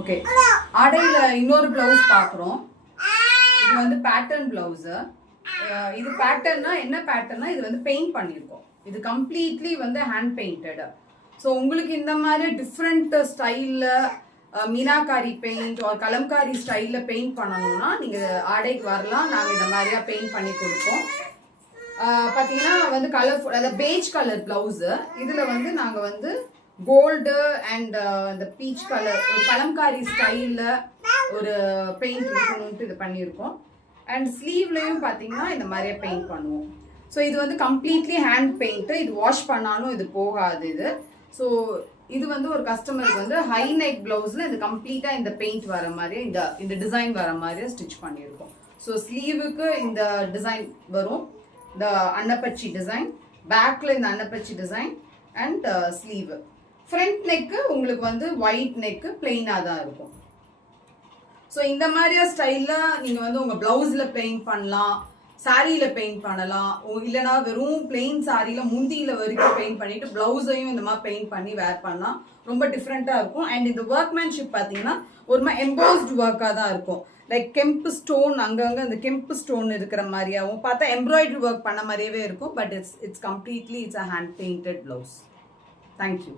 Okay, ஆடையில இன்னொரு blouse பார்க்குறோம். இது வந்து பேட்டர்ன் பிளவுஸு. இது பேட்டர்னா என்ன பேட்டர்னா இது வந்து பெயிண்ட் பண்ணியிருக்கோம். இது கம்ப்ளீட்லி வந்து ஹேண்ட் பெயிண்டட். ஸோ உங்களுக்கு இந்த மாதிரி டிஃப்ரெண்ட் ஸ்டைலில் மீனாக்காரி பெயிண்ட் ஒரு கலம்காரி ஸ்டைலில் பெயிண்ட் பண்ணணும்னா நீங்கள் ஆடைக்கு வரலாம். நாங்கள் இந்த மாதிரியா பெயிண்ட் பண்ணி கொடுப்போம். பார்த்தீங்கன்னா வந்து கலர்ஃபுல், அதாவது பேஜ் கலர் பிளவுஸு. இதில் வந்து நாங்கள் வந்து கோல்டு அண்ட் இந்த பீச் கலர் ஒரு கலம்காரி ஸ்டைலில் ஒரு பெயிண்ட் இருக்கணும்ட்டு இது பண்ணியிருக்கோம். அண்ட் ஸ்லீவ்லேயும் பார்த்தீங்கன்னா இந்த மாதிரியே பெயிண்ட் பண்ணுவோம். ஸோ இது வந்து கம்ப்ளீட்லி ஹேண்ட் பெயிண்ட்டு. இது வாஷ் பண்ணாலும் இது போகாது இது. ஸோ இது வந்து ஒரு கஸ்டமருக்கு வந்து ஹை நெக் பிளவுஸில் இது கம்ப்ளீட்டாக இந்த பெயிண்ட் வர மாதிரியே இந்த டிசைன் வர மாதிரியே ஸ்டிச் பண்ணியிருக்கோம். ஸோ ஸ்லீவுக்கு இந்த டிசைன் வரும், இந்த அன்னப்பச்சி டிசைன், பேக்கில் இந்த அன்னப்பச்சி design and sleeve. Front neck உங்களுக்கு வந்து ஒயிட் நெக்கு பிளெயினாக தான் இருக்கும். ஸோ இந்த மாதிரியா ஸ்டைலில் நீங்கள் வந்து உங்கள் ப்ளவுஸில் பெயிண்ட் பண்ணலாம், சாரியில் பெயிண்ட் பண்ணலாம். இல்லைனா வெறும் பிளெயின் சாரியில் முந்தியில் வரைக்கும் பெயிண்ட் பண்ணிட்டு ப்ளவுஸையும் இந்த மாதிரி பெயிண்ட் பண்ணி வேர் பண்ணலாம். ரொம்ப டிஃப்ரெண்ட்டாக இருக்கும். அண்ட் இந்த ஒர்க்மேன்ஷிப் பார்த்தீங்கன்னா ஒரு மாதிரி எம்போஸ்டு ஒர்க்காக தான் இருக்கும். லைக் கெம்பு ஸ்டோன், அங்கங்கே இந்த கெம்பு ஸ்டோன் இருக்கிற மாதிரியாகவும் பார்த்தா எம்ப்ராய்டரி ஒர்க் பண்ண மாதிரியே இருக்கும். But it's completely it's a hand painted blouse. Thank you.